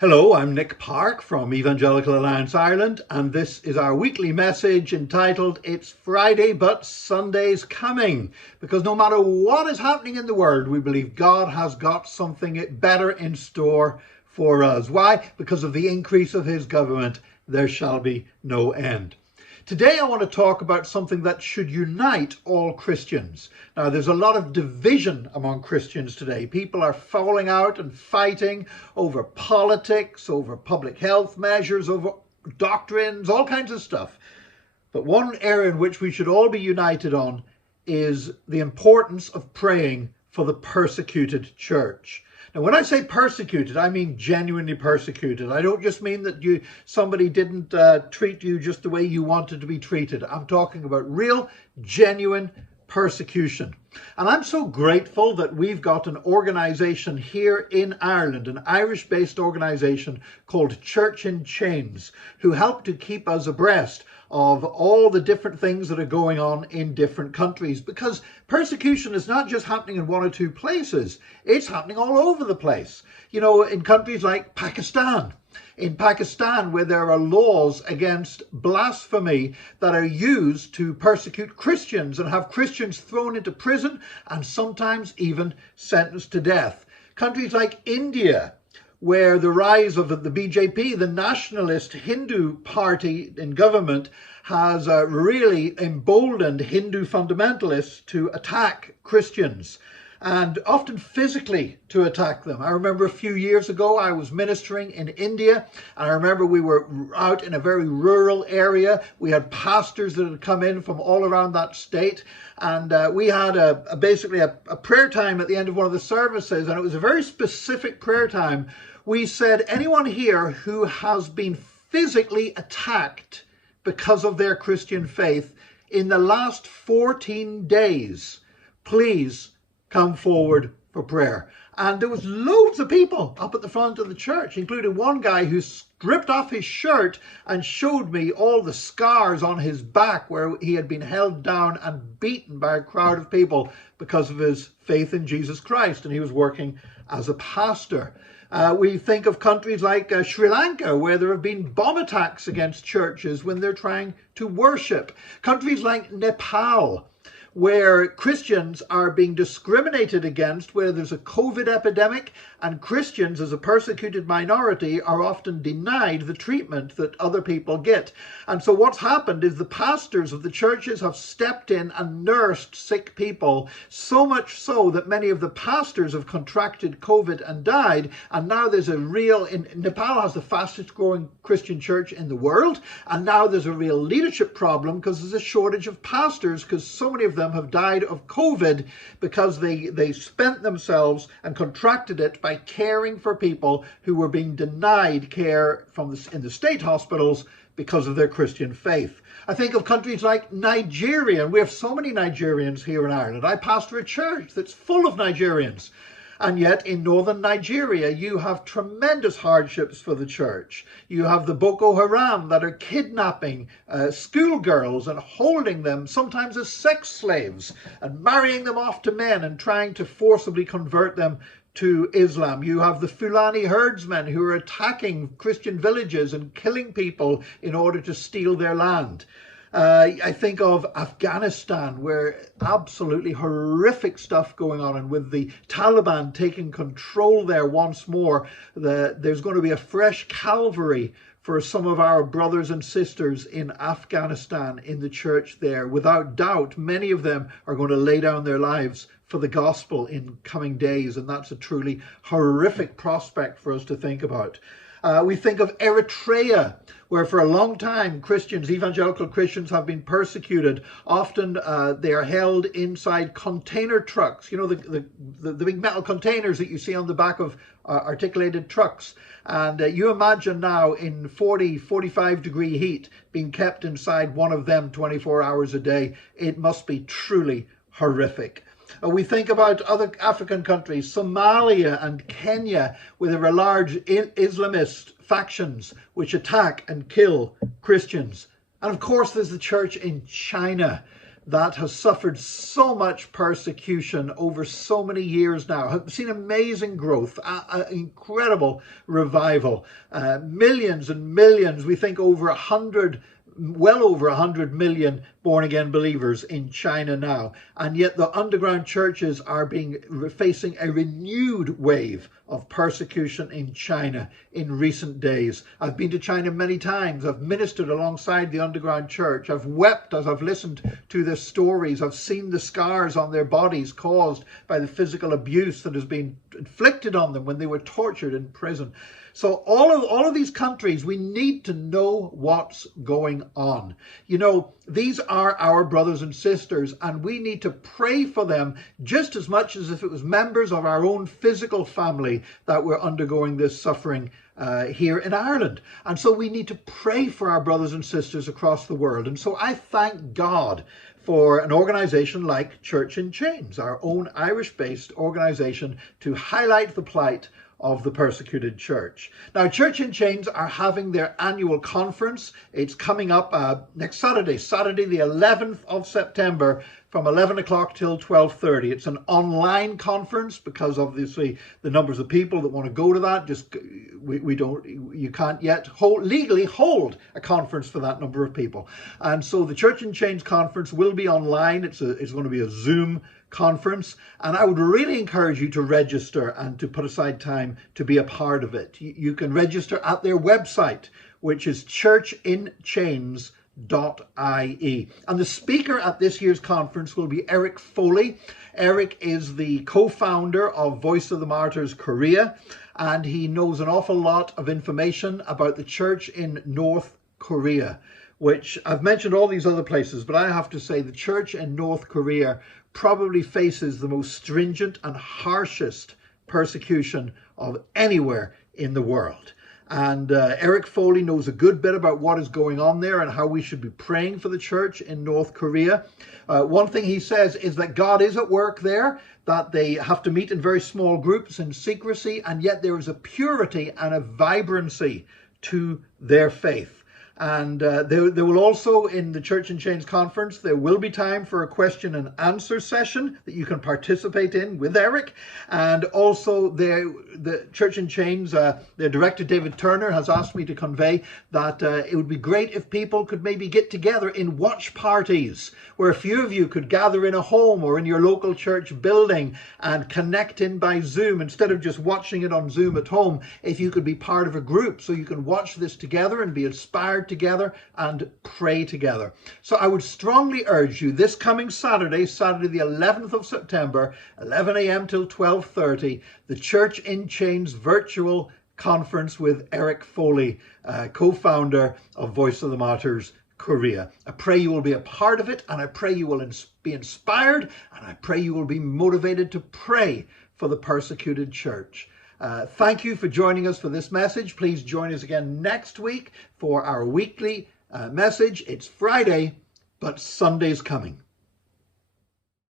Hello, I'm Nick Park from Evangelical Alliance Ireland, and this is our weekly message entitled It's Friday but Sunday's Coming. Because no matter what is happening in the world, we believe God has got something better in store for us. Why? Because of the increase of his government, there shall be no end. Today I want to talk about something that should unite all Christians. Now, there's a lot of division among Christians today. People are falling out and fighting over politics, over public health measures, over doctrines, all kinds of stuff. But one area in which we should all be united on is the importance of praying for the persecuted church. Now, when I say persecuted, I mean genuinely persecuted. I don't just mean that somebody didn't treat you just the way you wanted to be treated. I'm talking about real, genuine persecution. And I'm so grateful that we've got an organization here in Ireland, an Irish-based organization called Church in Chains, who help to keep us abreast of all the different things that are going on in different countries, because persecution is not just happening in one or two places, it's happening all over the place. You know, in countries like Pakistan, where there are laws against blasphemy that are used to persecute Christians and have Christians thrown into prison and sometimes even sentenced to death. Countries like India, where the rise of the BJP, the nationalist Hindu party in government, has really emboldened Hindu fundamentalists to attack Christians, and often physically to attack them. I remember a few years ago I was ministering in India, and I remember we were out in a very rural area. We had pastors that had come in from all around that state, and we had basically a prayer time at the end of one of the services, and it was a very specific prayer time. We said, anyone here who has been physically attacked because of their Christian faith in the last 14 days, please come forward for prayer. And there was loads of people up at the front of the church, including one guy who stripped off his shirt and showed me all the scars on his back where he had been held down and beaten by a crowd of people because of his faith in Jesus Christ, and he was working as a pastor. We think of countries like Sri Lanka, where there have been bomb attacks against churches when they're trying to worship. Countries like Nepal, where Christians are being discriminated against, where there's a COVID epidemic, and Christians as a persecuted minority are often denied the treatment that other people get. And so what's happened is the pastors of the churches have stepped in and nursed sick people, so much so that many of the pastors have contracted COVID and died. And now there's Nepal has the fastest growing Christian church in the world, and now there's a real leadership problem because there's a shortage of pastors, because so many of them have died of COVID because they spent themselves and contracted it by caring for people who were being denied care in the state hospitals because of their Christian faith. I think of countries like Nigeria, and we have so many Nigerians here in Ireland. I pastor a church that's full of Nigerians. And yet in northern Nigeria, you have tremendous hardships for the church. You have the Boko Haram that are kidnapping schoolgirls and holding them sometimes as sex slaves and marrying them off to men and trying to forcibly convert them to Islam. You have the Fulani herdsmen who are attacking Christian villages and killing people in order to steal their land. I think of Afghanistan, where absolutely horrific stuff going on, and with the Taliban taking control there once more, there's going to be a fresh Calvary for some of our brothers and sisters in Afghanistan in the church there. Without doubt, many of them are going to lay down their lives for the gospel in coming days, and that's a truly horrific prospect for us to think about. We think of Eritrea, where for a long time evangelical Christians have been persecuted. Often they are held inside container trucks, you know, the big metal containers that you see on the back of articulated trucks. And you imagine now in 45 degree heat being kept inside one of them 24 hours a day. It must be truly horrific. We think about other African countries, Somalia and Kenya, where there are large Islamist factions which attack and kill Christians. And of course, there's the church in China, that has suffered so much persecution over so many years now, have seen amazing growth, incredible revival, millions and millions, we think well over 100 million born-again believers in China now. And yet the underground churches are facing a renewed wave of persecution in China in recent days. I've been to China many times. I've ministered alongside the underground church. I've wept as I've listened to their stories. I've seen the scars on their bodies caused by the physical abuse that has been inflicted on them when they were tortured in prison. So all of these countries, we need to know what's going on. You know, these are our brothers and sisters, and we need to pray for them just as much as if it was members of our own physical family that were undergoing this suffering here in Ireland. And so we need to pray for our brothers and sisters across the world. And so I thank God for an organisation like Church in Chains, our own Irish-based organisation, to highlight the plight of the persecuted church. Now, Church in Chains are having their annual conference. It's coming up next Saturday the 11th of September, from 11 o'clock till 12:30. It's an online conference because obviously the numbers of people that want to go to that, you can't yet legally hold a conference for that number of people. And so the Church in Chains conference will be online. It's going to be a Zoom conference, and I would really encourage you to register and to put aside time to be a part of it. You can register at their website, which is churchinchains.ie. And the speaker at this year's conference will be Eric Foley. Eric is the co-founder of Voice of the Martyrs Korea, and he knows an awful lot of information about the church in North Korea, which I've mentioned all these other places, but I have to say the church in North Korea probably faces the most stringent and harshest persecution of anywhere in the world. And Eric Foley knows a good bit about what is going on there and how we should be praying for the church in North Korea. One thing he says is that God is at work there, that they have to meet in very small groups in secrecy, and yet there is a purity and a vibrancy to their faith. And there will also, in the Church in Chains conference, there will be time for a question and answer session that you can participate in with Eric. And also the Church in Chains, their director David Turner has asked me to convey that it would be great if people could maybe get together in watch parties, where a few of you could gather in a home or in your local church building and connect in by Zoom instead of just watching it on Zoom at home. If you could be part of a group so you can watch this together and be inspired together and pray together. So I would strongly urge you this coming Saturday the 11th of September, 11 a.m. till 12:30, the Church in Chains virtual conference with Eric Foley, co-founder of Voice of the Martyrs Korea. I pray you will be a part of it, and I pray you will be inspired, and I pray you will be motivated to pray for the persecuted church. Thank you for joining us for this message. Please join us again next week for our weekly message. It's Friday, but Sunday's coming.